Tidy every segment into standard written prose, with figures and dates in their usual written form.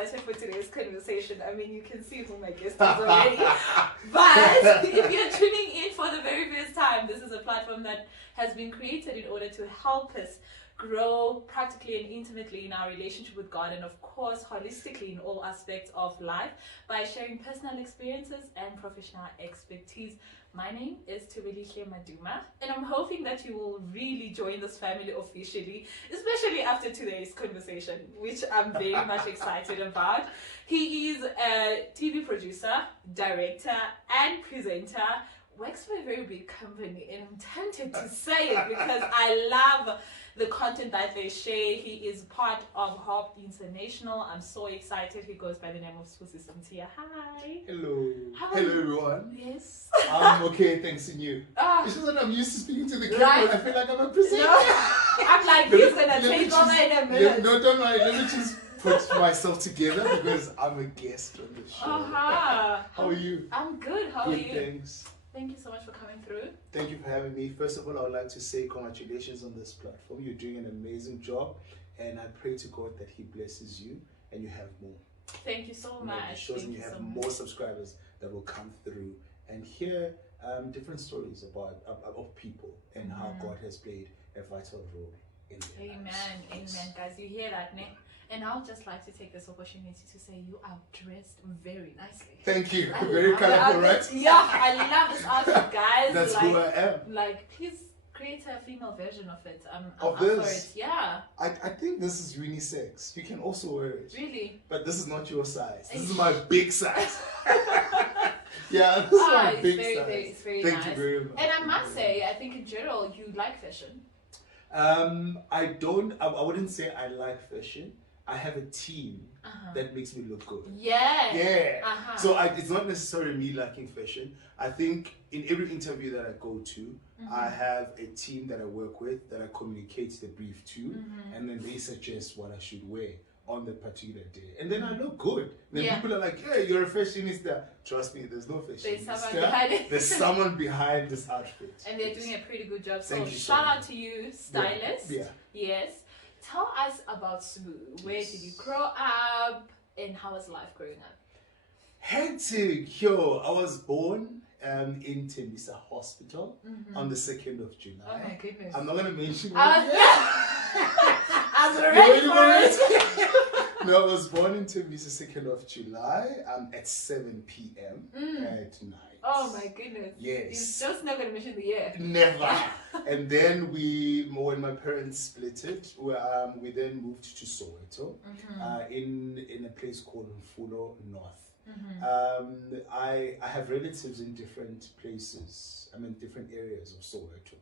excited for today's conversation. I mean, you can see who my guest is already. But if you're tuning in for the very first time, this is a platform that has been created in order to help us grow practically and intimately in our relationship with God, and of course holistically in all aspects of life by sharing personal experiences and professional expertise. My name is Sibusiso Mthiya, and I'm hoping that you will really join this family officially, especially after today's conversation, which I'm very much excited about. He is a TV producer, director, and presenter. Works for a very big company, and I'm tempted to say it because I love the content that they share. He is part of Hope International. I'm so excited. He goes by the name of Sbusiso Mthiya. Hi. Hello. How are Hello, you? everyone. Yes. I'm okay, thanks, and you? It's just that I'm used to speaking to the camera. Right. I feel like I'm a presenter. No, I'm like, he's gonna take over in a minute. No, don't worry. Let me just put myself together because I'm a guest on the show. How are you? I'm good. How are Good, you? thanks. Thank you so much for coming through. Thank you for having me. First of all, I would like to say congratulations on this platform. You're doing an amazing job, and I pray to God that He blesses you and you have more. Thank you so much. It shows you have more subscribers that will come through and hear different stories about of people and how God has played a vital role in their lives. Amen. Amen. Guys, you hear that, ne? And I would just like to take this opportunity to say you are dressed very nicely. Thank you. Very colorful, right? Yeah, I love this outfit, guys. That's like, who I am. Like, please create a female version of it. I'm Of up this? for it. Yeah. I think this is unisex. You can also wear it. Really? But this is not your size. This is my big size. Yeah, this is my big size. It's very Thank nice. you very much. And I must say, I think in general, you like fashion. I wouldn't say I like fashion. I have a team that makes me look good. Yeah. Yeah. So it's not necessarily me liking fashion. I think in every interview that I go to, I have a team that I work with that I communicate the brief to, and then they suggest what I should wear on the particular day. And then I look good. Then people are like, yeah, you're a fashionista. Trust me, there's no fashionista. There's someone behind it. There's someone behind this outfit. And they're doing a pretty good job. So Thank you so shout out much. to you, stylist. Yeah. Yes. Tell us about Sbu. Where did you grow up and how was life growing up? Hectic. Yo, I was born in Tembisa Hospital on the 2nd of July. Oh my goodness. I'm not going to mention I'm ready for it. No, I was born in Tembisa 2nd of July at 7 p.m. at night. Oh my goodness. Yes. You're just not going to mention the year. Never. And then when my parents split it, we then moved to Soweto in a place called Mfulo North. I have relatives in different places, different areas of Soweto.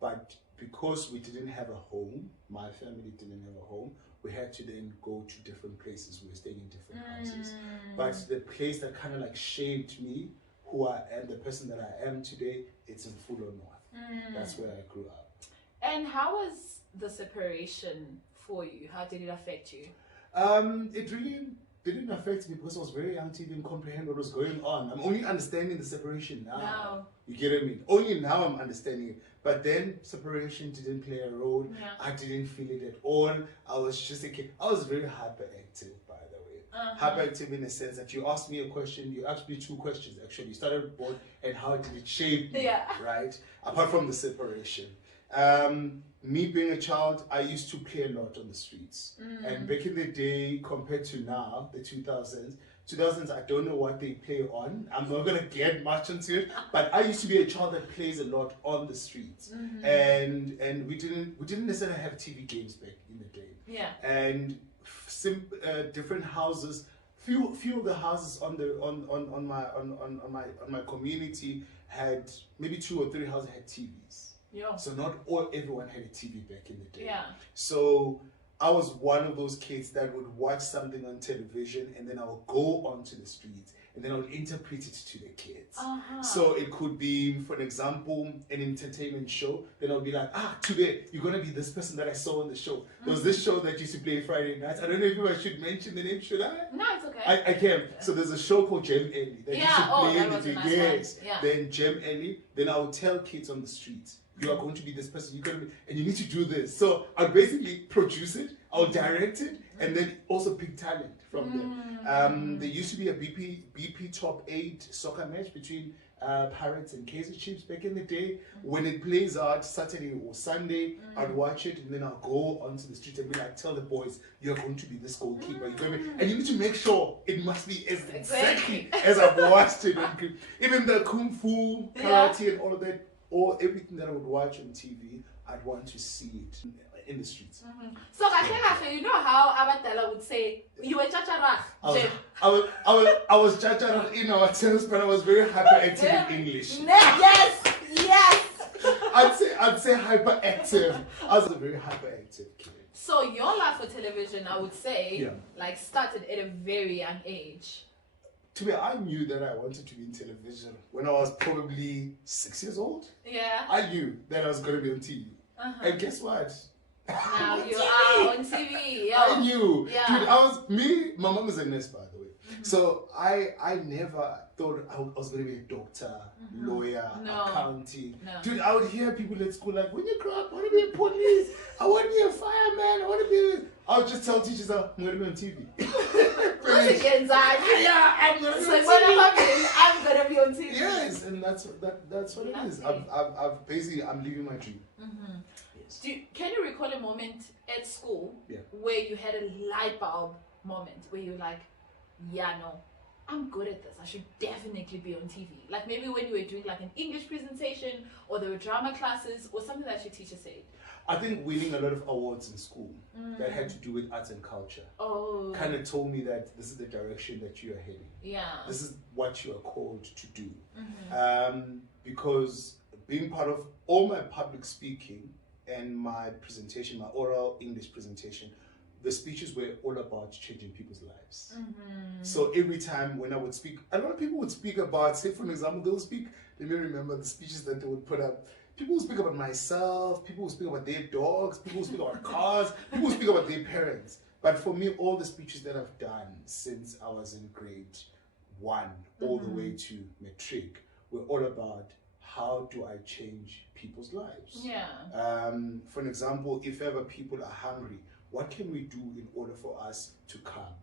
But because we didn't have a home, my family didn't have a home, we had to then go to different places. We were staying in different houses. But the place that kind of like shaped me, who I am, the person that I am today, it's in Mfulo North. That's where I grew up. And how was the separation for you? How did it affect you? It really didn't affect me because I was very young to even comprehend what was going on. I'm only understanding the separation now. You get what I mean? Only now I'm understanding it. But then separation didn't play a role. I didn't feel it at all. I was just a kid. I was very hyperactive, by the way. Hyperactive in the sense that you asked me a question, you asked me 2 questions actually. You started with what and how did it shape me, right? Apart from the separation. Me being a child, I used to play a lot on the streets. And back in the day, compared to now, the 2000s, I don't know what they play on. I'm not going to get much into it. But I used to be a child that plays a lot on the streets. And we didn't necessarily have TV games back in the day. Yeah. And different houses, few of the houses on my community had maybe 2 or 3 houses had TVs. So not everyone had a TV back in the day. So I was one of those kids that would watch something on television and then I would go onto the streets and then I would interpret it to the kids. So it could be, for example, an entertainment show. Then I'll be like, today you're going to be this person that I saw on the show. There was this show that used to play Friday nights. I don't know if I should mention the name, should I? No, it's okay. I can. So there's a show called Gem Ellie that used to play in the nice one. Then Gem Ellie. Then I would tell kids on the streets, you are going to be this person, you're going to be, and you need to do this. So I'll basically produce it, I'll direct it, and then also pick talent from them. There used to be a BP top 8 soccer match between Pirates and Kaizer Chiefs back in the day. When it plays out Saturday or Sunday, I'd watch it and then I'll go onto the street and be like, tell the boys, you're going to be this goalkeeper. You know what I mean? And you need to make sure it must be exactly as I've watched it. Even the kung fu, karate, and all of that, or everything that I would watch on TV, I'd want to see it in the streets. So, you know how Abatala would say, you were chacharach? I was chacharach in our terms, but I was very hyperactive in English. Yes! I'd say hyperactive. I was a very hyperactive kid. So your love for television, I would say, like started at a very young age. To me, I knew that I wanted to be in television when I was probably 6 years old. Yeah. I knew that I was going to be on TV. And guess what? Now you are on TV. I knew. Yeah. Dude, my mom is a nurse, by the way. So I never thought I was going to be a doctor, lawyer, accountant. No. Dude, I would hear people at school like, when you grow up, I want to be a police, I want to be a fireman, I want to be I would just tell teachers, I'm going to be on TV. I'm going to be on TV. Yes, and that's what it is. I'm living my dream. Yes. Can you recall a moment at school where you had a light bulb moment where you're like, I'm good at this, I should definitely be on TV? Like maybe when you were doing like an English presentation, or there were drama classes, or something that your teacher said. I think winning a lot of awards in school that had to do with arts and culture kind of told me that this is the direction that you are heading. Yeah. This is what you are called to do. Because being part of all my public speaking and my presentation, my oral English presentation, the speeches were all about changing people's lives. So every time when I would speak, a lot of people would speak about, say for an example, they would speak, let me remember the speeches that they would put up. People will speak about myself, people will speak about their dogs, people will speak about cars, people will speak about their parents. But for me, all the speeches that I've done since I was in grade 1 all the way to matric were all about how do I change people's lives. For an example, if ever people are hungry, what can we do in order for us to calm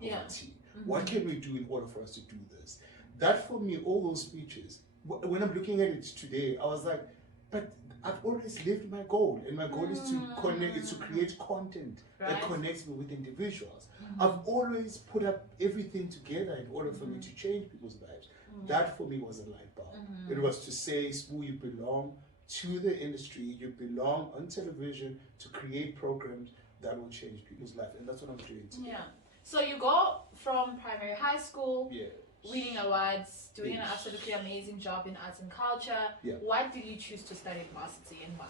poverty? What can we do in order for us to do this? That for me, all those speeches, when I'm looking at it today, I was like, but I've always lived my goal, and my goal is to connect, is to create content that connects me with individuals. I've always put up everything together in order for me to change people's lives. That for me was a light bulb. It was to say, Sbu, you belong to the industry, you belong on television to create programs that will change people's lives, and that's what I'm doing today. So you go from primary high school, winning awards, doing an absolutely amazing job in arts and culture. Why did you choose to study varsity, and why?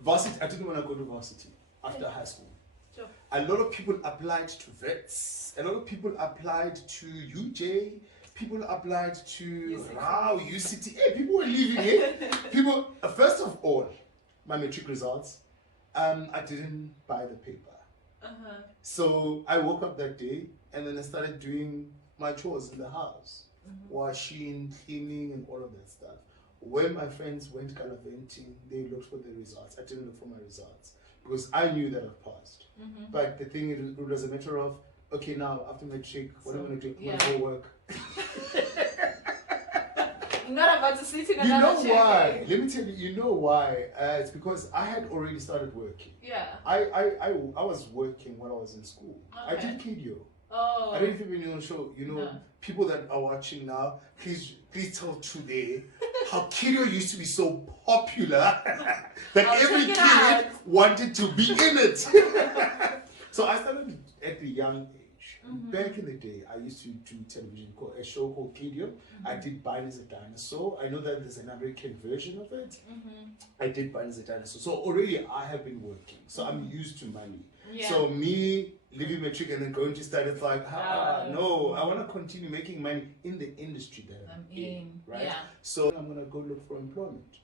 Varsity, I didn't want to go to varsity after high school. Sure. A lot of people applied to vets, a lot of people applied to UJ, people applied to UCT. Hey, people were leaving it. People, first of all, my matric results, I didn't buy the paper. So I woke up that day and then I started doing my chores in the house, washing, cleaning, and all of that stuff. When my friends went gallivanting, they looked for the results. I didn't look for my results because I knew that I've passed. But the thing is, it was a matter of, okay, now after matric, what am I going to do? I'm going to go work. You're not about to sit in another chair. You know why? Let me tell you, you know why? It's because I had already started working. I was working when I was in school. I did Kidio. I don't even know show. You know, people that are watching now, please tell today how Kidio used to be so popular that every kid wanted to be in it. So I started at the young age. Back in the day, I used to do television, a show called Kidio. I did Biden as a Dinosaur. I know that there's an American version of it. I did Biden as a Dinosaur. So already I have been working. So I'm used to money. So me leaving matric and then going to study, it's like, no, I want to continue making money in the industry that I'm in, right? So I'm going to go look for employment.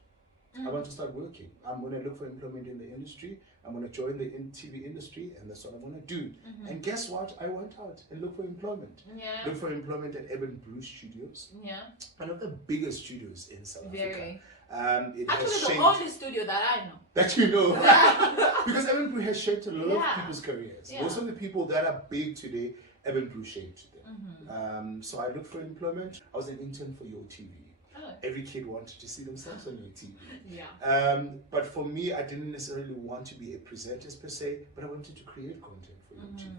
I want to start working. I'm going to look for employment in the industry. I'm going to join the TV industry, and that's what I'm going to do. And guess what? I went out and looked for employment. Look for employment at Urban Brew Studios. One of the biggest studios in South Africa. It Actually, has the shaped, only studio that I know. that you know. Because Evan Brew has shaped a lot of people's careers. Yeah. Most of the people that are big today, Evan Brew shaped them. So I looked for employment. I was an intern for Your TV. Oh. Every kid wanted to see themselves on Your TV. Yeah. But for me, I didn't necessarily want to be a presenter per se, but I wanted to create content for Your TV.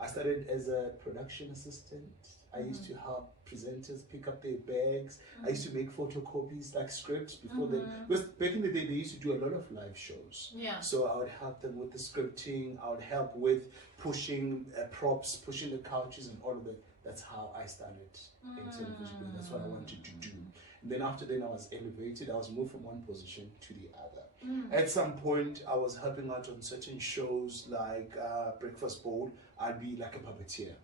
I started as a production assistant. I used to help presenters pick up their bags. I used to make photocopies, like scripts before they, because back in the day they used to do a lot of live shows. Yeah. So I would help them with the scripting. I would help with pushing props, pushing the couches and all of that. That's how I started in television. That's what I wanted to do. And then after that I was elevated. I was moved from one position to the other. At some point I was helping out on certain shows like Breakfast Bowl. I'd be like a puppeteer.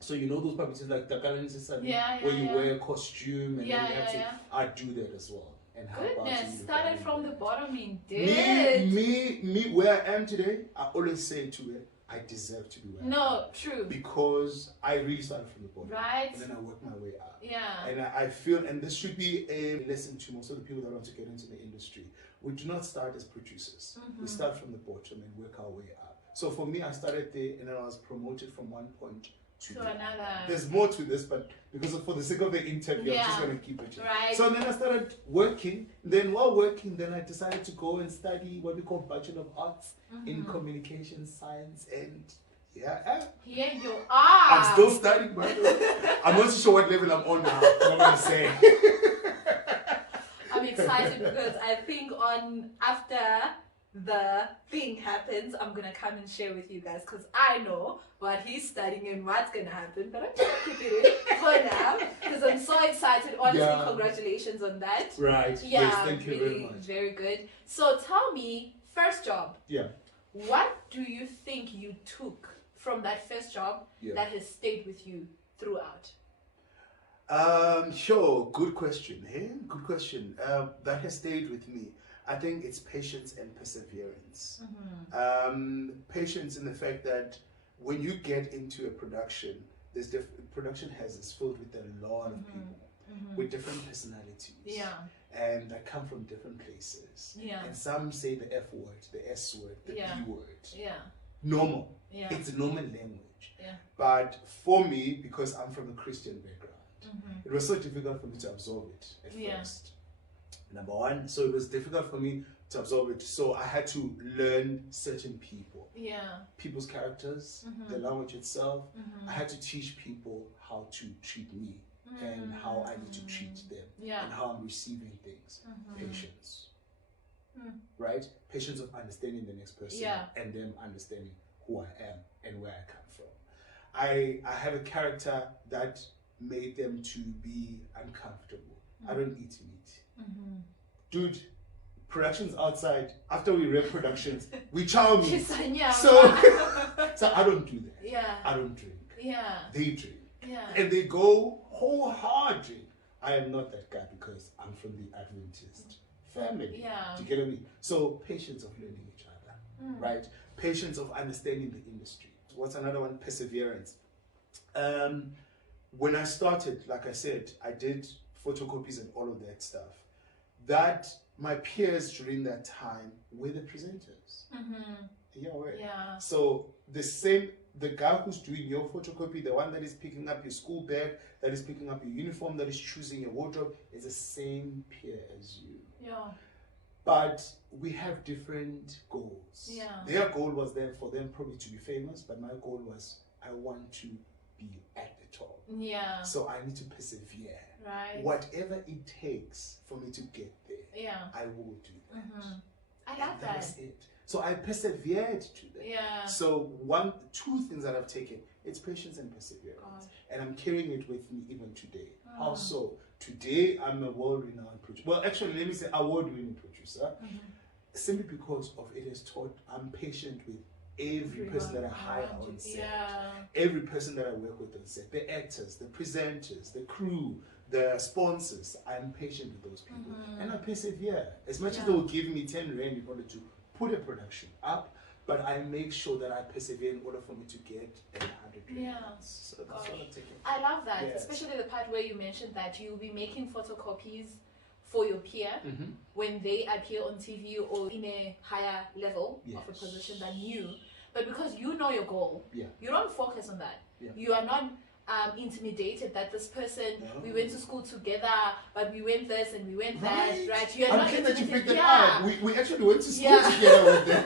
So you know those puppeteers like Takalani Sesame, where you wear a costume and then you have to. I do that as well and help out. Goodness, started from the bottom indeed. Me, where I am today, I always say to it, I deserve to be where I am. No, true. Because I really started from the bottom. Right. And then I worked my way up. Yeah. And I feel, and this should be a lesson to most of the people that want to get into the industry. We do not start as producers. We start from the bottom and work our way up. So for me, I started there and then I was promoted from one point to another. There's more to this, but because for the sake of the interview, I'm just going to keep it. Right. So then I started working. Then while working, then I decided to go and study what we call Bachelor of Arts in Communication Science. And here you are. I'm still studying, by the way. I'm not sure what level I'm on now. I'm going to say. I'm excited because I think after the thing happens, I'm gonna come and share with you guys because I know what he's studying and what's gonna happen, but I'm gonna keep it in for now because I'm so excited. Honestly, congratulations on that. Right. Yeah, yes, thank you really, very much. Very good. So tell me, first job. Yeah. What do you think you took from that first job that has stayed with you throughout? Sure. Good question. Hey, good question. That has stayed with me. I think it's patience and perseverance. Patience in the fact that when you get into a production, production is filled with a lot of people with different personalities. And that come from different places. And some say the F word, the S word, the B word. Normal. It's a normal language. But for me, because I'm from a Christian background, it was so difficult for me to absorb it at first. Number one, so it was difficult for me to absorb it. So I had to learn certain people. People's characters, the language itself. I had to teach people how to treat me and how I need to treat them and how I'm receiving things. Patience. Right? Patience of understanding the next person and them understanding who I am and where I come from. I have a character that made them to be uncomfortable. I don't eat meat. Dude, productions outside, after we rep productions, we chow meat. So I don't do that. I don't drink. They drink. And they go wholeheartedly. I am not that guy because I'm from the Adventist family. Do you get me? So patience of learning each other. Right? Patience of understanding the industry. What's another one? Perseverance. When I started, like I said, I did photocopies and all of that stuff. That my peers during that time were the presenters. So the guy who's doing your photocopy, the one that is picking up your school bag, that is picking up your uniform, that is choosing your wardrobe, is the same peer as you. But we have different goals. Their goal was then for them probably to be famous, but my goal was I want to be at the top. So I need to persevere. Whatever it takes for me to get there, I will do that. I love that. Was it. So I persevered to that. So two things that I've taken, it's patience and perseverance. And I'm carrying it with me even today. How so? Today I'm a world-renowned producer. Well, actually, let me say award-winning producer. Simply because of it has taught I'm patient with every person that I hire on set, every person that I work with on set, the actors, the presenters, the crew, the sponsors. I'm patient with those people and I persevere. As much as they will give me 10 rand in order to put a production up, but I make sure that I persevere in order for me to get 100 rand. So that's what I'm taking. I love that, especially the part where you mentioned that you'll be making photocopies for your peer when they appear on TV or in a higher level of a position than you. But because you know your goal, you don't focus on that. You are not intimidated that this person, we went to school together, but we went this and we went that, right? You are not that you picked that up. We actually went to school together with them.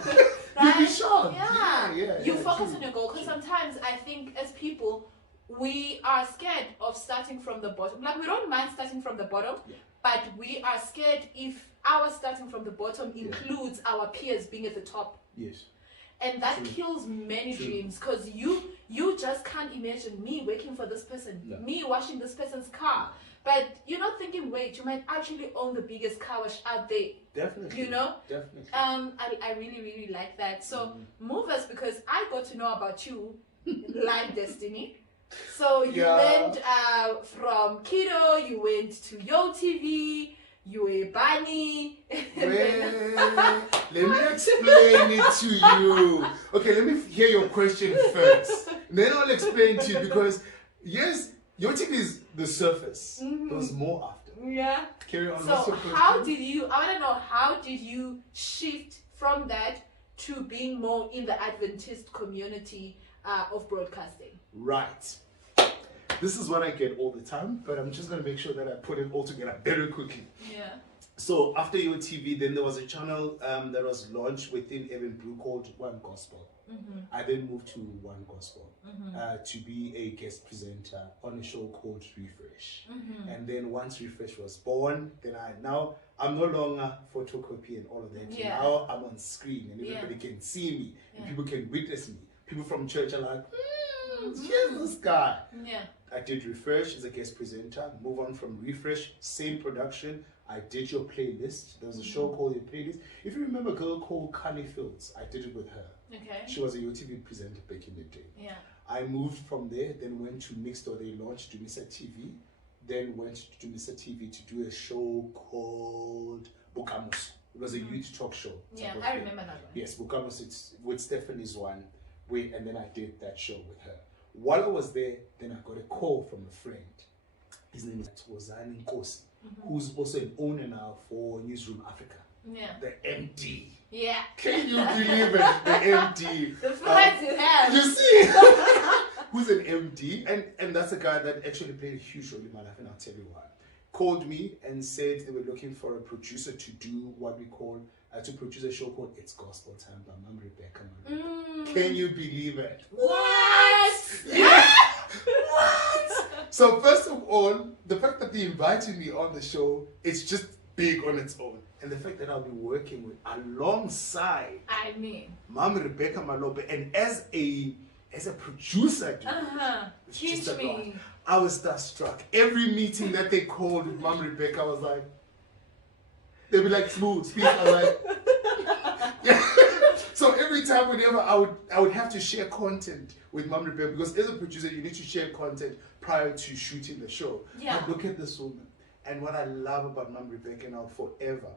Right? You'd be shocked. You focus on your goal, because sometimes I think as people, we are scared of starting from the bottom. Like, we don't mind starting from the bottom, but we are scared if our starting from the bottom includes our peers being at the top. Yes. And that kills many dreams, because you just can't imagine me working for this person, me washing this person's car. But you're not thinking, wait, you might actually own the biggest car wash out there. Definitely. You know? Definitely. I really, really like that. So movers, because I got to know about you, Live Destiny. So you went from Kido, you went to Yo TV, you were Bunny. Let me explain it to you. Okay, let me hear your question first. Then I'll explain to you, because yes, Yo TV is the surface. There's more after. Yeah. Carry on. So how did you, I want to know, how did you shift from that to being more in the Adventist community of broadcasting? Right. This is what I get all the time, but I'm just going to make sure that I put it all together very quickly. Yeah. So after Yo TV, then there was a channel that was launched within Evan Blue called One Gospel. I then moved to One Gospel to be a guest presenter on a show called Refresh. And then once Refresh was born, then I'm no longer photocopy and all of that. Now I'm on screen and everybody can see me and people can witness me. People from church are like, here's this guy. I did Refresh as a guest presenter. Move on from Refresh, same production. I did Your Playlist. There was a show called Your Playlist. If you remember a girl called Connie Fields, I did it with her. Okay. She was a UTV presenter back in the day. Yeah. I moved from there, then went to Mixed, they launched Dumisa TV. Then went to Dumisa TV to do a show called Bukamus. It was a youth talk show. Yeah, I remember that one. Yes, Bukamus, it's with Stephanie's one. And then I did that show with her. While I was there, then I got a call from a friend. His name is Twozani Nkosi, who's also an owner now for Newsroom Africa. Yeah. The MD. Yeah. Can you believe it? The MD. The friends you have. You see? Who's an MD? And that's a guy that actually played a huge role in my life, and I'll tell you why. Called me and said they were looking for a producer to do what we call, to produce a show called It's Gospel Time by Mom Rebecca. Can you believe it? What? Yeah! What? So first of all, the fact that they invited me on the show, it's just big on its own. And the fact that I'll be working with alongside Mom Rebecca Malope, and as a producer, Teach me. I was starstruck. Every meeting that they called with Mom Rebecca, I was like, they'd be like, smooth, speak. I was like, yeah. So every time, whenever I would have to share content with Mom Rebecca, because as a producer, you need to share content prior to shooting the show. Yeah. But look at this woman. And what I love about Mom Rebecca, and I'll forever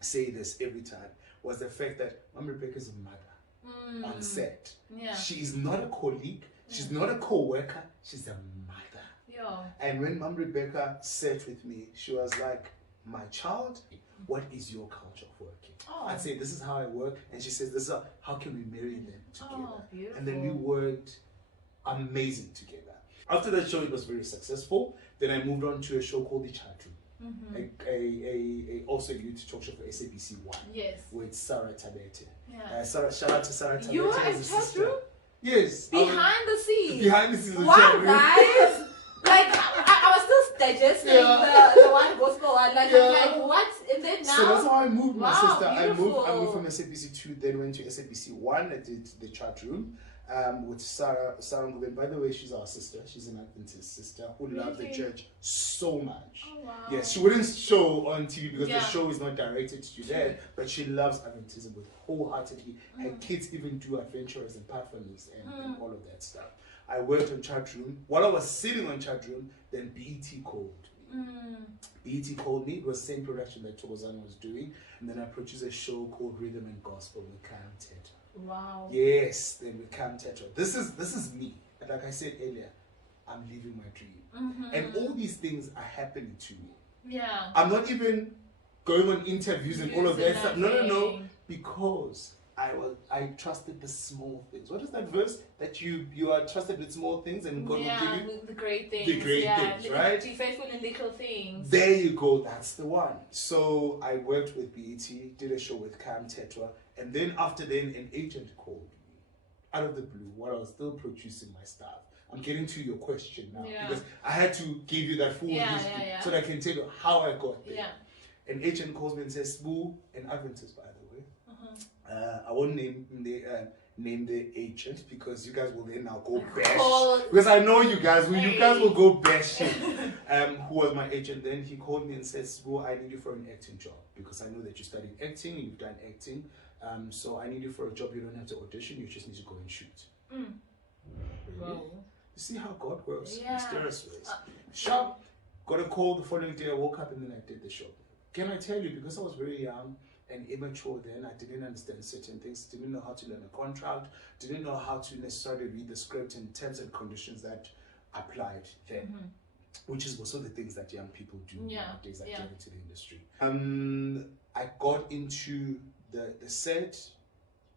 say this every time, was the fact that Mom Rebecca is a mother on set. Yeah. She is not a colleague. She's not a co-worker. She's a mother. Yeah. And when Mom Rebecca sat with me, she was like, my child, what is your culture of working? I'd say, this is how I work. And she says, this is how can we marry them together? Beautiful. And then we worked amazing together. After that show, it was very successful. Then I moved on to a show called The Chat Room. Also a youth talk show for SABC 1. Yes. With Sarah Tabete. Yeah. Shout out to Sarah Tabete. You were at Chat Room? Yes. Behind the scenes. Behind the scenes. Wow, guys. Like, I was still digesting the One Gospel one. Like, I'm like, what? And then now. So that's how I moved, my sister. Beautiful. I moved from SABC 2, then went to SABC 1. I did The Chat Room with Sarah Nguben. By the way, she's our sister. She's an Adventist sister who loves the church so much. Oh, wow. Yes, she wouldn't show on TV because the show is not directed to that, but she loves Adventism with wholeheartedly. Her kids even do adventurers and pathfinders and all of that stuff. I worked on Chat Room. While I was sitting on Chat Room, then BET called me. BET called me. It was the same production that Thokozane was doing. And then I produced a show called Rhythm and Gospel with Cam Teta. Wow. Yes, then with Cam Teta. This is me. And like I said earlier, I'm living my dream. And all these things are happening to me. Yeah. I'm not even going on interviews and all of that stuff. No. Because I trusted the small things. What is that verse? That you are trusted with small things and God will give you the great things. The great things, right? Be faithful in little things. There you go. That's the one. So I worked with BET, did a show with Cam Tetra, and then after then an agent called me out of the blue while I was still producing my stuff. I'm getting to your question now because I had to give you that full history so that I can tell you how I got there. An agent calls me and says, Sbu, an Adventist, by the way. I won't name the agent because you guys will then now go bash. Because I know you guys will go bashing. Who was my agent then? He called me and said, Sbu, I need you for an acting job because I know that you studied acting and you've done acting. So I need you for a job. You don't have to audition. You just need to go and shoot. Really? Wow. You see how God works? Mysterious ways. Sharp. Got a call the following day. I woke up and then I did the show. Can I tell you, because I was very young and immature then, I didn't understand certain things, didn't know how to learn a contract, didn't know how to necessarily read the script and terms and conditions that applied then, which is also the things that young people do nowadays that get into the industry. I got into the set.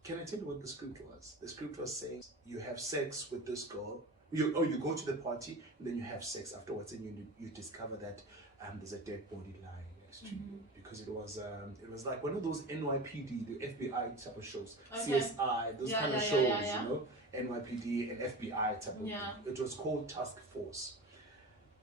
Can I tell you what the script was? The script was saying, you have sex with this girl, you go to the party, and then you have sex afterwards, and you discover that there's a dead body lying next to you, because it was like one of those NYPD, the FBI type of shows, CSI, those kind of shows, you know, NYPD and FBI type of. It was called Task Force.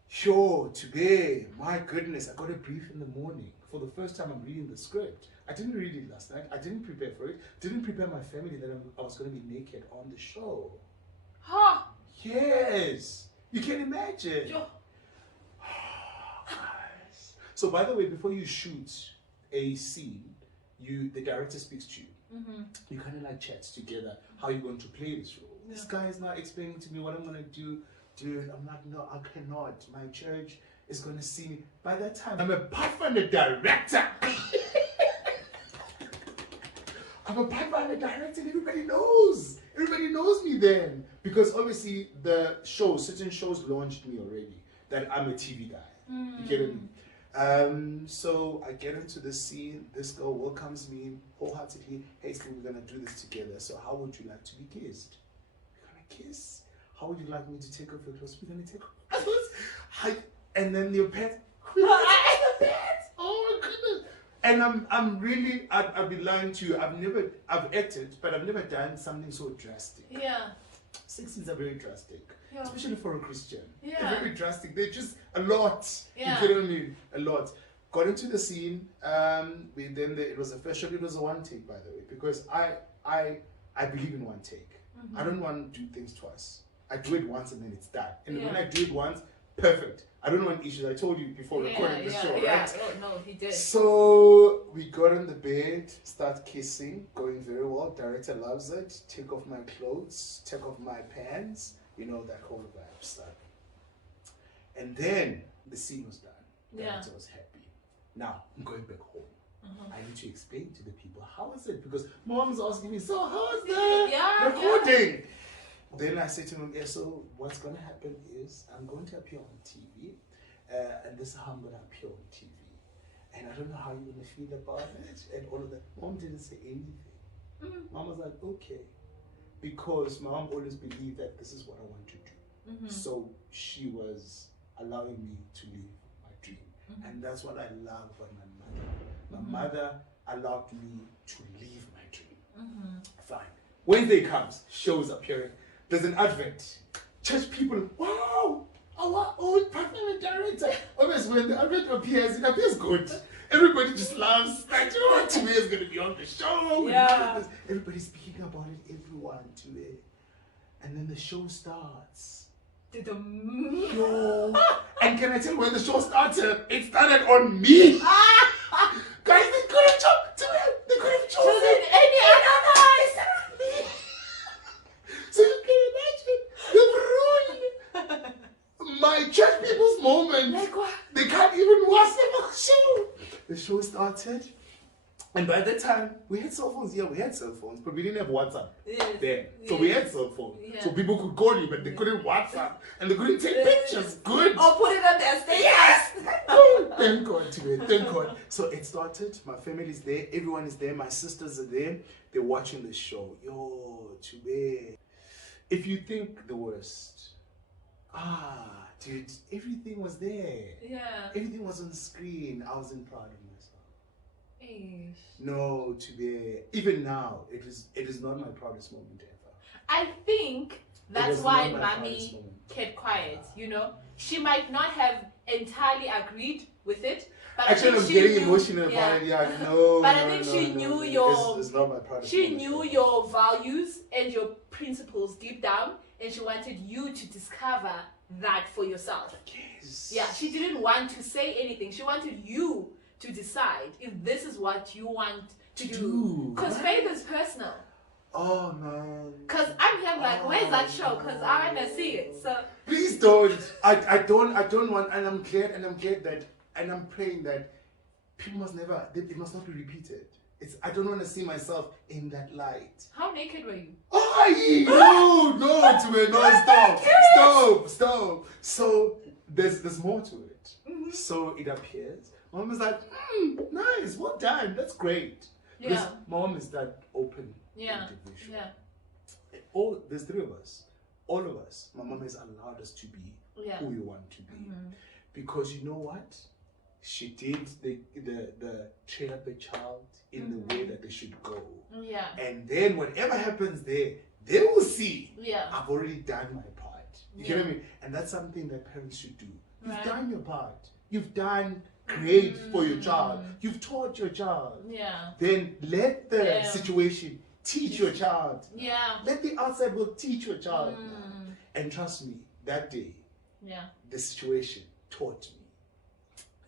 Sure, today, my goodness, I got a brief in the morning. For the first time, I'm reading the script. I didn't read it last night. I didn't prepare for it. Didn't prepare my family that I was going to be naked on the show. Huh? Yes. You can imagine. So, by the way, before you shoot a scene, the director speaks to you. You kind of like chats together how you're going to play this role. This guy is not explaining to me what I'm going to do. Dude, I'm like, no, I cannot. My church is going to see me. By that time, I'm a Pathfinder director. I'm a Pathfinder director and everybody knows. Everybody knows me then. Because obviously certain shows launched me already. That I'm a TV guy. You get me? So I get into the scene. This girl welcomes me wholeheartedly. Hey, Steve, we're going to do this together. So how would you like to be kissed? We're going to kiss? How would you like me to take off your clothes? We're going to take off your clothes. And then your pet. Oh my goodness. And I'm really, I've been lying to you. I've acted, but I've never done something so drastic. Sex scenes are very drastic. Especially for a Christian. They're very drastic. They're just a lot. You get what I mean? A lot. Got into the scene. It was a first shot. It was a one take, by the way, because I believe in one take. I don't want to do things twice. I do it once and then it's done. And when I do it once, perfect. I don't want issues. I told you before recording the show, right? Oh, no, he did. So we got on the bed, start kissing, going very well. Director loves it. Take off my clothes, take off my pants, you know, that whole vibe stuff. And then the scene was done. Director was happy. Now I'm going back home. I need to explain to the people, how is it? Because mom's asking me, so how is the recording? Then I say to him, so what's going to happen is I'm going to appear on TV, and this is how I'm going to appear on TV. And I don't know how you're going to feel about it, and all of that. Mom didn't say anything. Mom was like, okay. Because mom always believed that this is what I want to do. So she was allowing me to live my dream. And that's what I love about my mother. My mother allowed me to live my dream. Fine. Wednesday comes, shows appearing. There's an advent. Church people, wow, our own partner and director. Always when the advent appears, it appears good. Everybody just laughs. Like, oh, Tuwe is going to be on the show. Everybody's speaking about it, everyone, Tuwe. And then the show starts. Yo. And can I tell you when the show started? It started on me. Guys, they couldn't choose Tuwe. They couldn't choose any other guy. So you can imagine, they've ruined my church people's moment. Like what? They can't even watch the show. The show started, and by that time, we had cell phones. Yeah, we had cell phones, but we didn't have WhatsApp then. So we had cell phones. So people could call you, but they couldn't WhatsApp, and they couldn't take pictures. Good. Or put it on their status. Yes! Thank God to it. Thank God. So it started. My family's there. Everyone is there. My sisters are there. They're watching the show. Yo, today. If you think the worst, dude, everything was there. Yeah. Everything was on screen. I wasn't proud of myself. Eesh. No, today. Even now, it is not my proudest moment ever. I think that's why Mommy kept quiet. You know, she might not have entirely agreed with it. But actually, I'm getting emotional about it. Yeah, no. But I think she knew your. It's not my proudest She moment knew ever. your values and your principles deep down, and she wanted you to discover that for yourself. Yes. Yeah, she didn't want to say anything. She wanted you to decide if this is what you want to do. Because faith is personal. Oh man. Because I'm here like, where's that show? Because I want to see it. So please don't. I don't want. And I'm glad that. And I'm praying that people must never. It must not be repeated. I don't want to see myself in that light. How naked were you? Oh, no, stop. So there's more to it. Mm-hmm. So it appears. Mom is like, nice, well done, that's great. Yeah. Because mom is that open. Yeah. Individual. Yeah. There's three of us. All of us. My mom has allowed us to be who we want to be. Mm-hmm. Because you know what? She did the train up the child in the way that they should go. Yeah. And then whatever happens there, they will see. Yeah. I've already done my part. You get what I mean? And that's something that parents should do. You've done your part. You've done great for your child. You've taught your child. Yeah. Then let the situation teach your child. Yeah. Let the outside world teach your child. And trust me, that day, the situation taught me.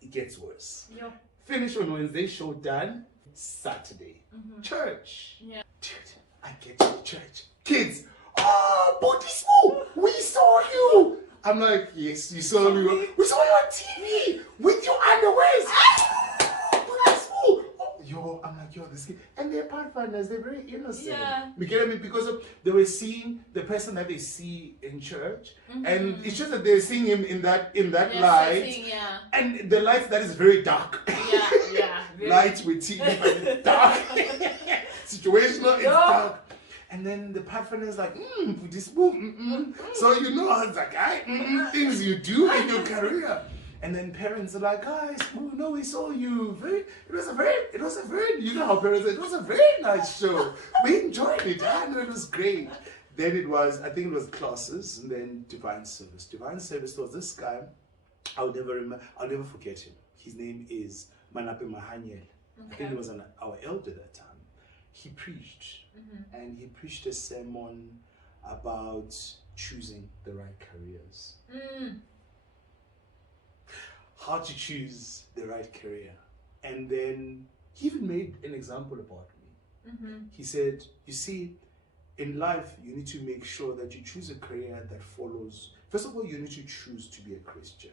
It gets worse. Yep. Finish on Wednesday, show done. Saturday, church. Yeah. Dude, I get to church. Kids, Sbusiso, we saw you. I'm like, yes, you saw me. We saw you on TV with your underwears. Sbusiso. Yo, I'm like, yo, this kid. And they're pathfinders, they're very innocent. Yeah. You get me? Because they were seeing the person that they see in church. And it's just that they're seeing him in that light. And the light that is very dark. Light with TV, but it's dark. Situational, it's dark. And then the pathfinder is like, this So you know how it's like, things you do in your career. And then parents are like, guys, no, we saw you. It was a very, you know how parents say, it was a very nice show. We enjoyed it. I know it was great. Then I think it was classes, and then divine service. Divine service was this guy. I'll never forget him. His name is Manape Mahanyel. I think he was our elder that time. He preached, and he preached a sermon about choosing the right careers. How to choose the right career. And then he even made an example about me. He said, you see, in life, you need to make sure that you choose a career that follows. First of all, you need to choose to be a Christian.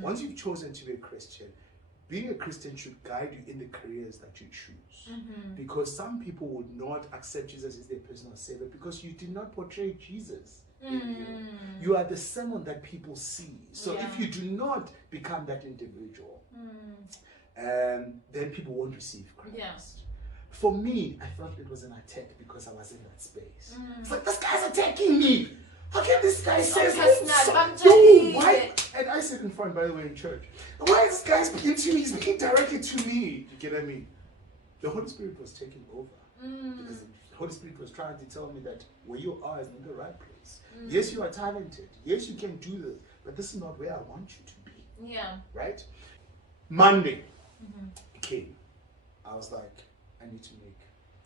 Once you've chosen to be a Christian, being a Christian should guide you in the careers that you choose. Because some people would not accept Jesus as their personal savior because you did not portray Jesus. You are the someone that people see. So if you do not become that individual, then people won't receive Christ. For me, I felt it was an attack because I was in that space. It's like, this guy's attacking me. How can this guy say why? And I sit in front, by the way, in church. Why is this guy speaking to me? He's speaking directly to me. You get what I mean? The Holy Spirit was taking over. Because the Holy Spirit was trying to tell me that where you are is not the right place. Yes, you are talented. Yes, you can do this. But this is not where I want you to be. Yeah. Right? Monday came. I was like, I need to make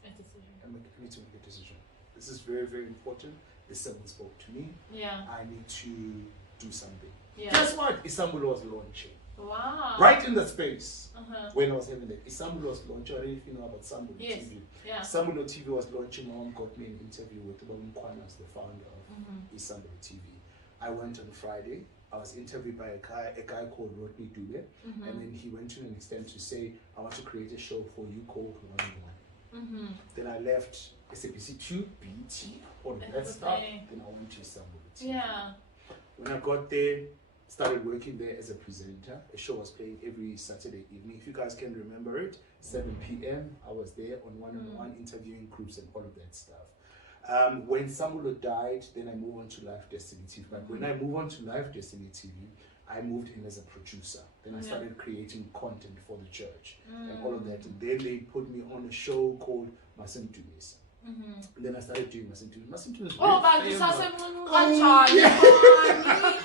a decision. I need to make a decision. This is very, very important. This someone spoke to me. Yeah. I need to do something. Yeah. Guess what? Istanbul was launching. Wow. Right in that space when I was having that. Istanbul was launching. I don't know if you know about Istanbul TV. Yeah. Istanbul TV was launching. My mom got me an interview with Babam Kwanas, the founder of Istanbul TV. I went on Friday. I was interviewed by a guy called Rodney Dube. And then he went to an extent to say, I want to create a show for you called One. Then I left SABC2, BT, all of that stuff. Then I went to Istanbul TV. Yeah. When I got there, started working there as a presenter. A show was playing every Saturday evening. If you guys can remember it, 7 p.m. I was there on one-on-one interviewing groups and all of that stuff. When Samulo died, then I moved on to Life Destiny TV. But when I moved on to Life Destiny TV, I moved in as a producer. Then I started creating content for the church and all of that. And then they put me on a show called Sbusiso. Then I started doing Sbusiso. Sbusiso was oh, but famous.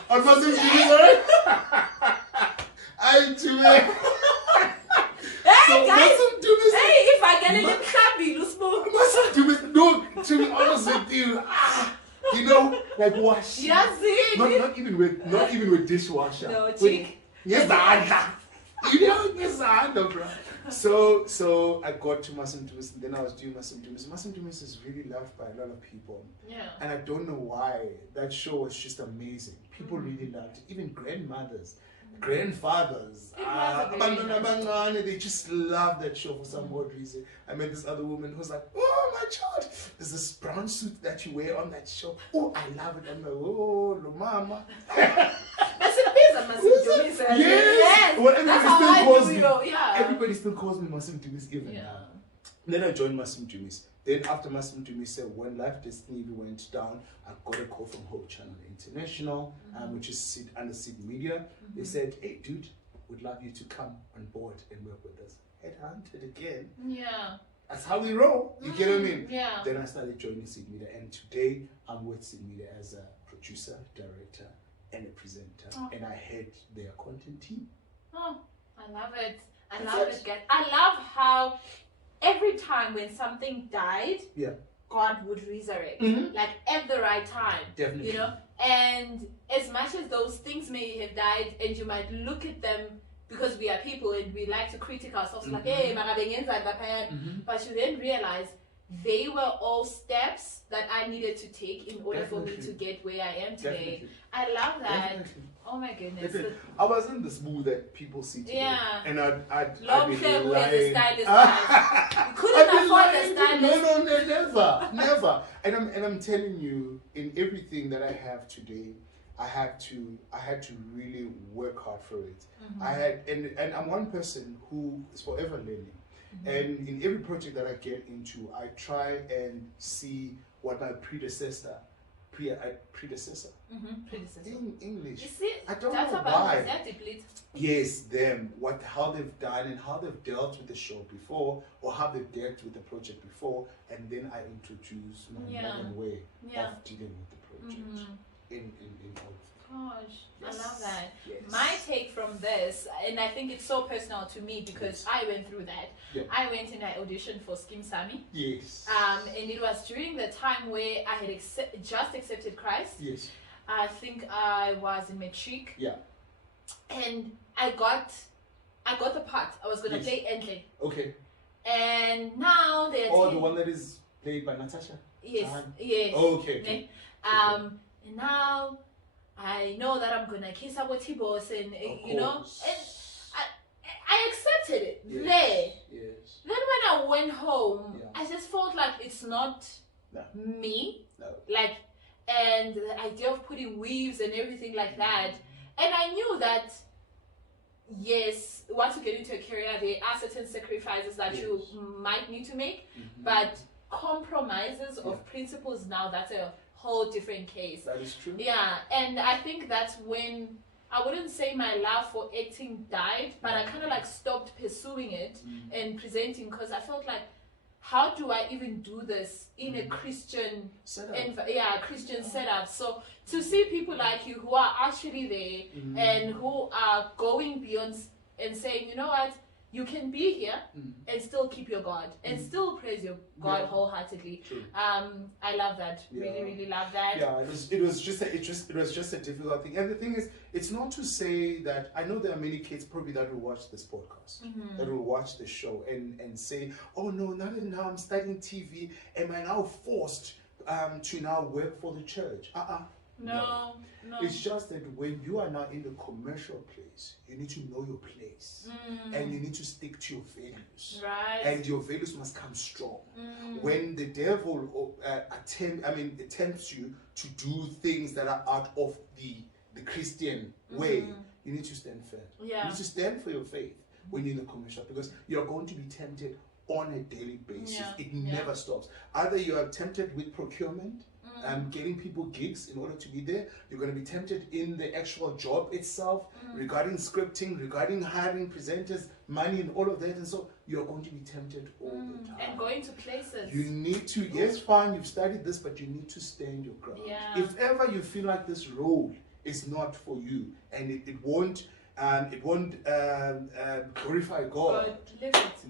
On Sbusiso, right? I do it. Hey so guys, Sbusiso, hey, if I get a little happy, you smoke. Sbusiso, no, to be honest with you, you know, like wash. Yes, Not even with dishwasher. No, chick. Yes, you know, yes, bro. So I got to Sbusiso, then I was doing Sbusiso. Sbusiso is really loved by a lot of people. Yeah. And I don't know why. That show was just amazing. People really loved it. Even grandmothers, grandfathers, they just love that show for some odd reason. I met this other woman who was like, oh my child, there's this brown suit that you wear on that show. Oh, I love it. I'm like, oh, lo mama. Yes. Well, everybody still calls me Sbusiso even now. Then I joined Sbusiso. Then after Sbusiso, when Life Destiny went down, I got a call from Hope Channel International, which is under SID Media. They said, hey dude, we'd love you to come on board and work with us. Headhunted again. Yeah. That's how we roll. You get what I mean? Yeah. Then I started joining SID Media, and today I'm with SID Media as a producer, director, and a presenter, and I head their content team. Oh, I love it. I love it, guys. I love how every time when something died, God would resurrect, like at the right time. Definitely. You know, and as much as those things may have died, and you might look at them because we are people and we like to critique ourselves, like, hey, but you then realize they were all steps that I needed to take in order for me to get where I am today. I love that. Oh my goodness. I was in this mood that people see today. Yeah. And I'd long hair with the stylist. You couldn't afford the stylist. No, never. And I'm telling you, in everything that I have today, I had to really work hard for it. And I'm one person who is forever learning. And in every project that I get into, I try and see what my predecessor. In English. You see, I don't know why. Yes, them. How they've done and how they've dealt with the show before, or how they've dealt with the project before, and then I introduce my modern way of dealing with the project. In all of Gosh, yes. I love that. Yes. My take from this, and I think it's so personal to me because I went through that. Yeah. I went and I auditioned for Skim Sami. Yes. And it was during the time where I had just accepted Christ. Yes. I think I was in matric. Yeah. And I got the part. I was going to play Entle. Okay. And now they're the one that is played by Natasha. Yes. Yes. Oh, okay. And now I know that I'm gonna kiss our T-boss, and you know, and I accepted it there. Yes. Then when I went home, I just felt like it's not me. No. Like, and the idea of putting weaves and everything like that, and I knew that yes, once you get into a career, there are certain sacrifices that you might need to make, but compromises of principles now, that's a whole different case. That is true. Yeah, and I think that's when I wouldn't say my love for acting died, but I kind of like stopped pursuing it and presenting because I felt like, how do I even do this in a Christian setup? Christian setup. So to see people like you who are actually there and who are going beyond and saying, you know what, you can be here and still keep your God and still praise your God wholeheartedly. True. I love that. Really, really love that. Yeah, it was just a difficult thing. And the thing is, it's not to say that I know there are many kids probably that will watch this podcast, that will watch the show and say, oh no, now I'm studying TV, am I now forced to now work for the church? No. It's just that when you are now in the commercial place, you need to know your place and you need to stick to your values. Right. And your values must come strong. When the devil attempts you to do things that are out of the the Christian way, you need to stand firm. Yeah. You need to stand for your faith when you're in the commercial, because you're going to be tempted on a daily basis. It never stops. Either you are tempted with procurement, getting people gigs in order to be there. You're going to be tempted in the actual job itself, regarding scripting, regarding hiring presenters, money and all of that. And so you're going to be tempted all the time. And going to places. You need to, yes, fine, you've studied this, but you need to stand your ground. Yeah. If ever you feel like this role is not for you, and it won't glorify God,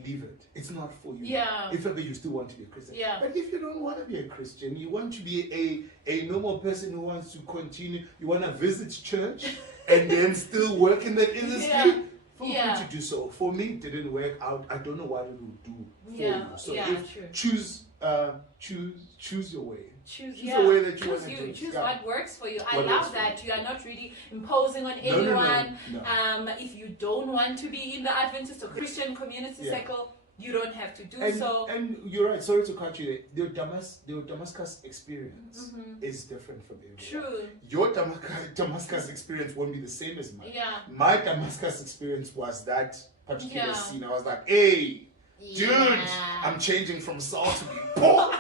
leave it. It's not for you. Yeah. If ever you still want to be a Christian. Yeah. But if you don't want to be a Christian, you want to be a normal person who wants to continue, you want to visit church and then still work in that industry, feel free to do so. For me, it didn't work out. I don't know what it will do for you. So choose your way. Choose the way that you want to do. Choose what works for you. I love that you are not really imposing on anyone. No. If you don't want to be in the Adventist or Christian community circle, you don't have to do so. And you're right. Sorry to cut you there. The Damascus experience is different from everyone. True. Your Damascus experience won't be the same as mine. Yeah. My Damascus experience was that particular scene. I was like, hey, dude, I'm changing from Saul to be Paul.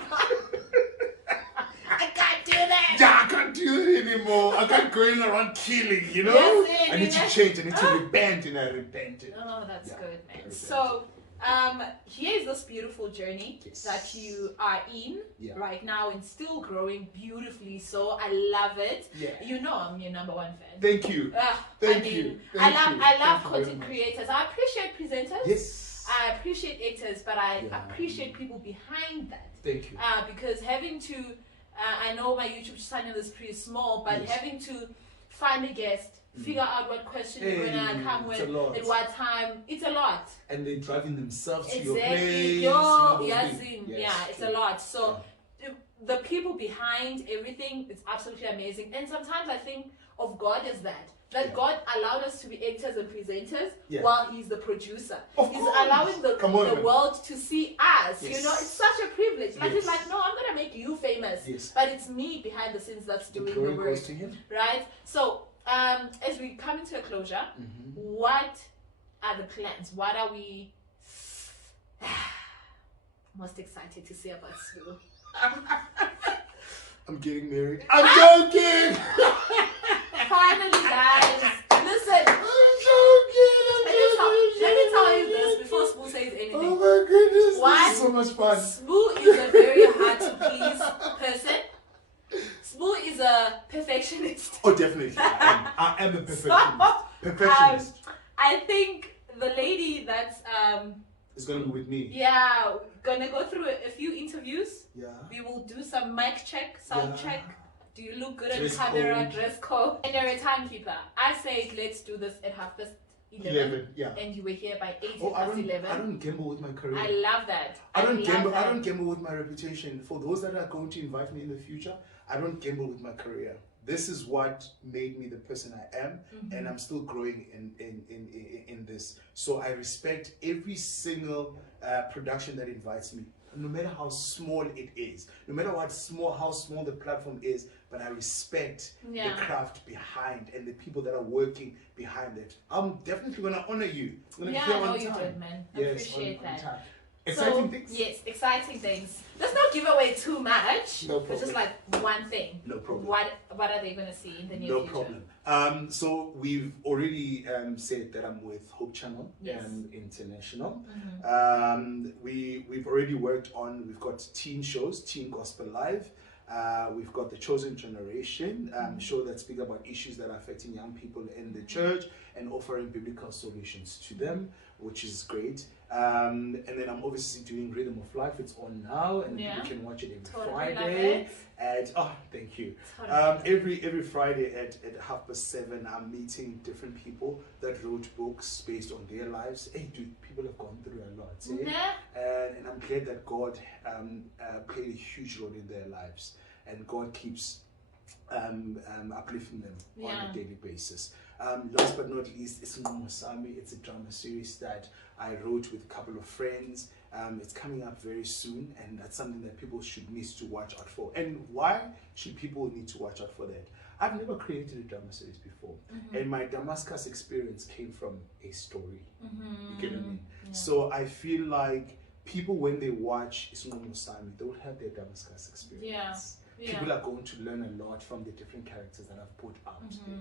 I can't do it anymore. I can't go in around killing, you know? I need to change. I need to repent, and I repented. Oh, that's good, man. So, here's this beautiful journey that you are in right now and still growing beautifully. So, I love it. Yeah. You know I'm your #1 fan. Thank you. Thank you. I love content creators. I appreciate presenters. Yes. I appreciate actors, but I appreciate people behind that. Thank you. Because having to... I know my YouTube channel is pretty small, but having to find a guest, figure out what question you're going to come with, at what time, it's a lot. And they're driving themselves to your place. It's a lot. So the people behind everything, it's absolutely amazing. And sometimes I think of God as that. That God allowed us to be actors and presenters while He's the producer. He's allowing the world to see us. You know, it's such a privilege. Like He's like, no, I'm gonna make you famous, but it's me behind the scenes that's doing the work, right? So, as we come into a closure, what are the plans? What are we most excited to see about Sbu? I'm getting married. I'm joking. Finally, guys, listen. I'm joking. Let me tell you this before Sbu says anything. Oh my goodness, this is so much fun. Sbu is a very hard to please person. Sbu is a perfectionist. Oh, definitely. I am a perfectionist. I think the lady that's is going to be with me. Yeah, gonna go through a few interviews. Yeah. We will do some mic check, sound check. Do you look good Dress on camera? code. Dress code. And you're a timekeeper. I said let's do this at 11:30. Yeah. And you were here by 11. I don't gamble with my career. I love that. I don't gamble with my reputation. For those that are going to invite me in the future, I don't gamble with my career. This is what made me the person I am, and I'm still growing in this. So I respect every single production that invites me, no matter how small it is, no matter how small the platform is, but I respect the craft behind and the people that are working behind it. I'm definitely going to honor you. I'm going to be here on time. You did, man. I appreciate that. Exciting things? Yes, exciting things. Let's not give away too much. No problem. It's just like one thing. No problem. What are they going to see in the near future? No problem. So we've already said that I'm with Hope Channel International. We've already worked on, we've got teen shows, Teen Gospel Live. We've got the Chosen Generation, show that speaks about issues that are affecting young people in the church and offering biblical solutions to them, which is great. And then I'm obviously doing Rhythm of Life. It's on now, and you can watch it every Friday at thank you. Every Friday at 7:30, I'm meeting different people that wrote books based on their lives. Hey, dude, people have gone through a lot, and I'm glad that God played a huge role in their lives, and God keeps uplifting them on a daily basis. Last but not least, it's Sami. It's a drama series that I wrote with a couple of friends. It's coming up very soon, and that's something that people should need to watch out for. And why should people need to watch out for that? I've never created a drama series before. And my Damascus experience came from a story. You get what I mean? Yeah. So I feel like people, when they watch Sbusiso Mthiya, they will have their Damascus experience. People are going to learn a lot from the different characters that I've put out there.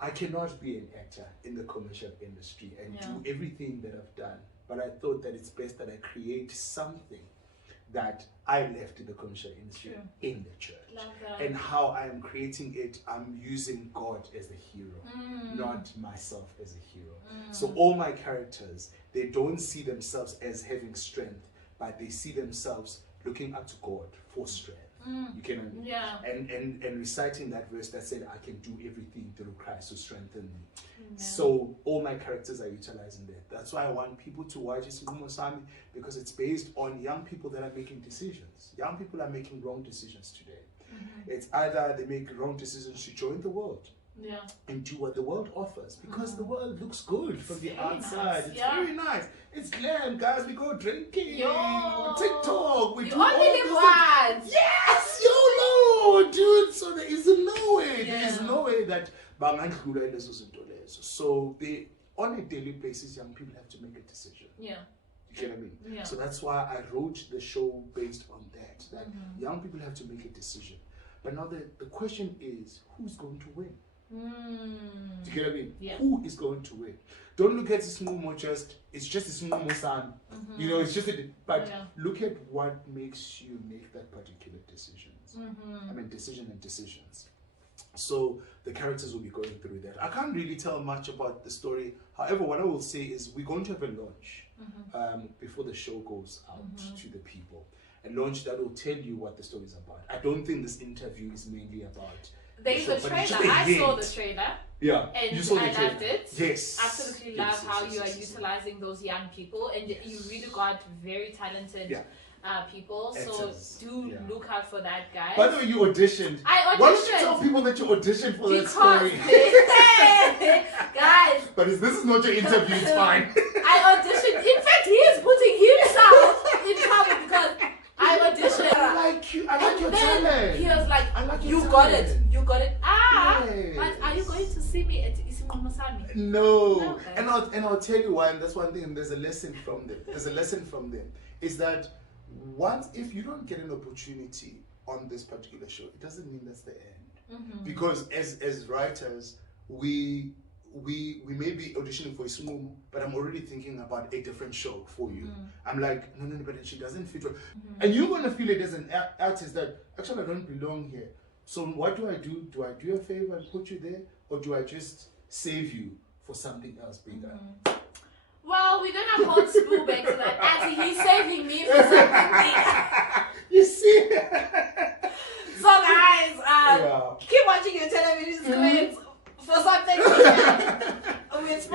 I cannot be an actor in the commercial industry and do everything that I've done, but I thought that it's best that I create something that I left in the commercial industry in the church. And how I am creating it, I'm using God as the hero, not myself as a hero. So all my characters, they don't see themselves as having strength, but they see themselves looking up to God for strength. You can and reciting that verse that said, I can do everything through Christ who strengthened me. So all my characters are utilizing that. That's why I want people to watch Sbusiso Mthiya, because it's based on young people that are making decisions. Young people are making wrong decisions today. It's either they make wrong decisions to join the world and do what the world offers, because the world looks good from the outside. It's very nice. It's glam, guys. We go drinking, we TikTok, we do all this. Yes, YOLO, dude. So there is no way. There is no way that so they, on a daily basis, young people have to make a decision. You get what I mean? So that's why I wrote the show based on that. That young people have to make a decision. But now the question is, who's going to win? Do you get what I mean? Who is going to win? Don't look at Sbusiso it's just a Sbusiso. You know, it's just but look at what makes you make that particular decisions. I mean, decisions. So the characters will be going through that. I can't really tell much about the story. However, what I will say is we're going to have a launch before the show goes out to the people. A launch that will tell you what the story is about. I don't think this interview is mainly about. There's a trailer. I saw the trailer. And you saw the trailer. Loved it. Yes. Absolutely love how you are utilizing those young people, and you really got very talented people. Actors. So do look out for that, guys. By the way, you auditioned. I auditioned. Why don't you tell people that you auditioned for that story? Guys. But this is not your interview, it's fine. I auditioned. In fact, he is putting himself in trouble because I auditioned. I like you. I like your talent. He was like, you got it. You got it. But are you going to see me at Sbusiso Mthiya? No. And I'll tell you why, and that's one thing, and there's a lesson from them. Is that if you don't get an opportunity on this particular show, it doesn't mean that's the end. Because as writers, we may be auditioning for Sbusiso, but I'm already thinking about a different show for you. I'm like, no, but she doesn't fit. And you're going to feel it as an artist that, actually, I don't belong here. So what do? Do I do a favor and put you there? Or do I just save you for something else bigger? Well, we're going to hold Spoo back to that. Actually, he's saving me for something bigger. You see? So guys, keep watching your television screens for something with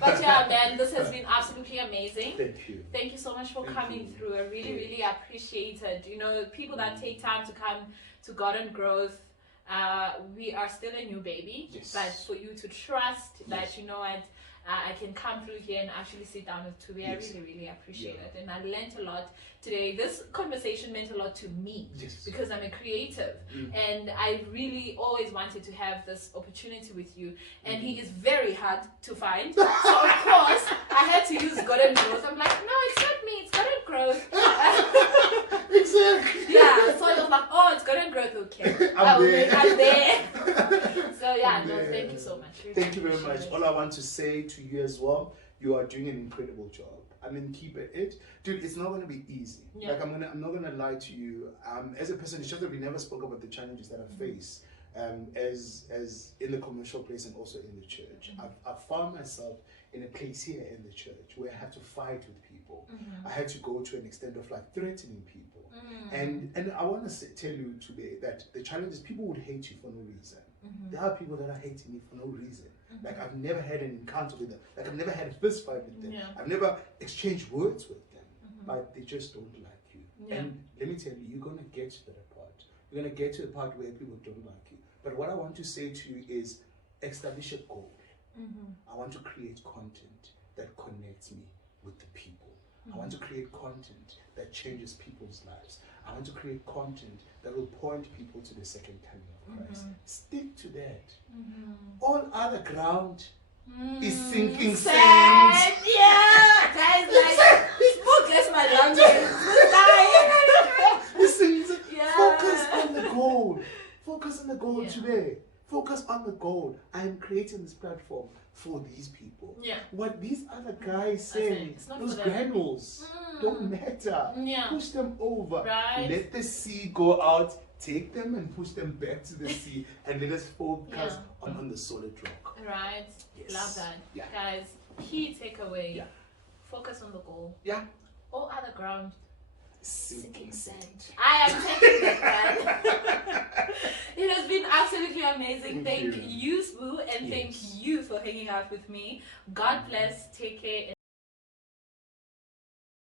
But yeah, man, this has been absolutely amazing. Thank you. Thank you so much for coming through. I really appreciate it. You know, people that take time to come to Garden Growth, we are still a new baby. But for you to trust that, you know what, I can come through here and actually sit down with Tubi. I really appreciate it, and I learned a lot today. This conversation meant a lot to me because I'm a creative, and I really always wanted to have this opportunity with you. And he is very hard to find, so of course I had to use Garden Growth. I'm like, no, it's not me, it's Garden Growth. Exactly. Yeah. So I was like, oh, it's Garden Growth. Okay, I'm there. So yeah, no, thank you so much. Thank you very much. All I want to say to you as well, you are doing an incredible job. I mean, keep at it, dude. It's not going to be easy. Like I'm not gonna lie to you. As a person, it's just that we never spoke about the challenges that I face, as in the commercial place and also in the church. I've found myself in a place here in the church where I had to fight with people. I had to go to an extent of like threatening people. And I want to tell you today that the challenge is people would hate you for no reason. There are people that are hating me for no reason. Like I've never had an encounter with them. Like I've never had a fist fight with them. I've never exchanged words with them. But they just don't like you. And let me tell you, you're going to get to that part. You're going to get to the part where people don't like you. But what I want to say to you is establish a goal. I want to create content that connects me with the people. I want to create content that changes people's lives. I want to create content that will point people to the second coming of Christ. Stick to that. All other ground is sinking sand. Yeah, guys, like, focus my language. Focus on the goal. Focus on the goal today. Focus on the goal. I am creating this platform for these people. What these other guys say, those granules don't matter. Push them over. Let the sea go out. Take them and push them back to the sea, and let us focus on the solid rock. Right. Yes. Love that. Guys, key takeaway. Focus on the goal. All other ground. Sinking sand. I am taking that. It has been absolutely amazing. Thank you, Sbu, and thank you for hanging out with me. God bless. Take care.